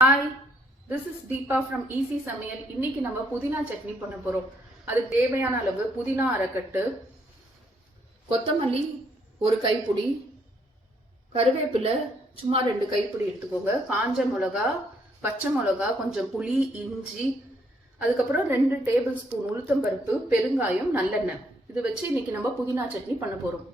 Hi, this is Deepa from Easy Samayal. இன்னைக்கு நம்ம புதினா சட்னி பண்ண போறோம். அதுக்கு தேவையான அளவு புதினா அரைக்கட்டு, கொத்தமல்லி ஒரு கைப்பிடி, கருவேப்பிலை சும்மா 2 கைப்பிடி எடுத்துக்கோங்க, காஞ்ச மிளகா, பச்சை மிளகா, கொஞ்சம் புளி, இஞ்சி, அதுக்கப்புறம் 2 டேபிள் ஸ்பூன் உளுத்தம்பருப்பு, பெருங்காயம், நல்லெண்ணெய். இது வச்சு இன்னைக்கு நம்ம புதினா சட்னி பண்ண போறோம்.